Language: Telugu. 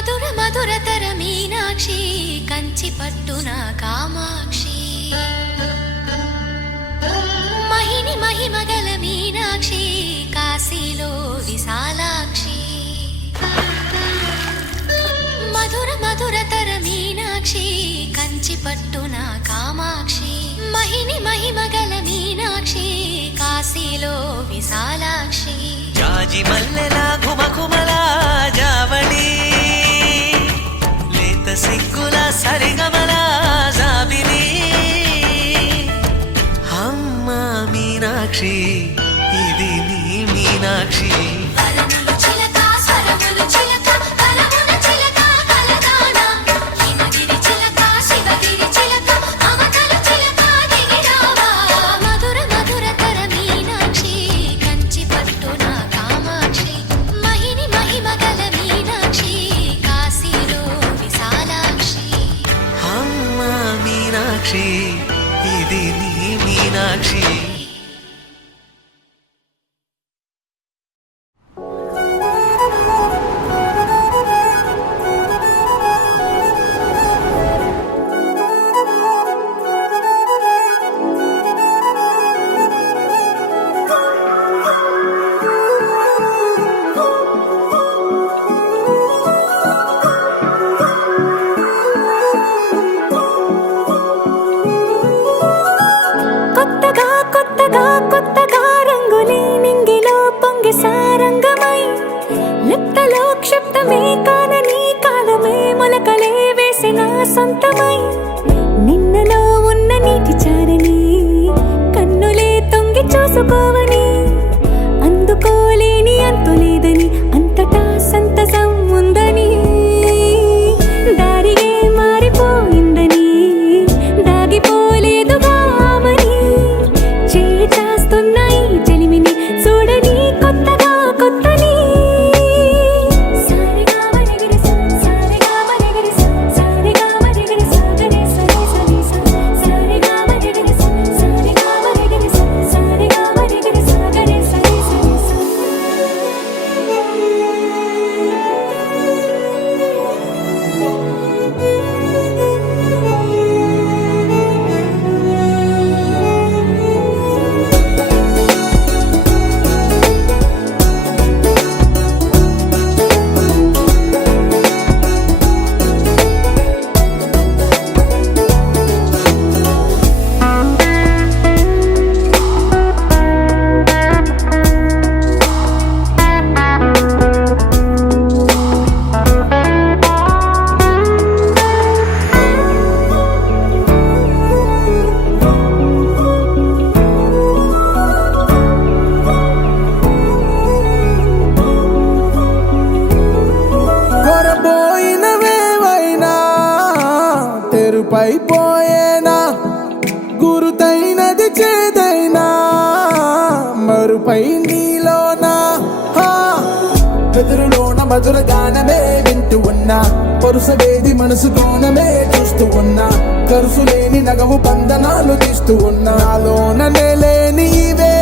మధుర మధురతర మీనాక్షి కంచి పట్టున కామాక్షి మహిని మహిమగల మీనాక్షి కాశీలో విశాలాక్షి మధుర మధురతర మీనాక్షి కంచి పట్టున కామాక్షి మహిని మహిమగల మీనాక్షి కాశీలో విశాలాక్షి జాజి మల్లెలా ఘుమఘుమలా జావళి లేత సిగ్గుల సరిగమలా జాబిలి అమ్మ మీనాక్షి ఇది నీ మీనాక్షి ఇది నీ మీనాక్షి సొంతమై నిన్నలో ఉన్న నీటి చారని కన్నులే తొంగి చూసుకోవని అందుకోలేని అంతులేదని అంతటా సంతసం ఉందని దారిగే మారిపోయిందని దాగిపోలేదుగా ఆమని చేస్తాస్తున్నాయి జలిమిని చూడని కొత్తగా కొత్తని పైపోయేనా గురుతైనది చేదైనా మరుపై నీలోనా ఎదురులోన మధుర గానమే వింటూ ఉన్నా పరుసవేది మనసు కోణమే చూస్తూ ఉన్నా కరుసు లేని నగవు బంధనాలు తీస్తూ ఉన్నా నాలోన లేని ఇవే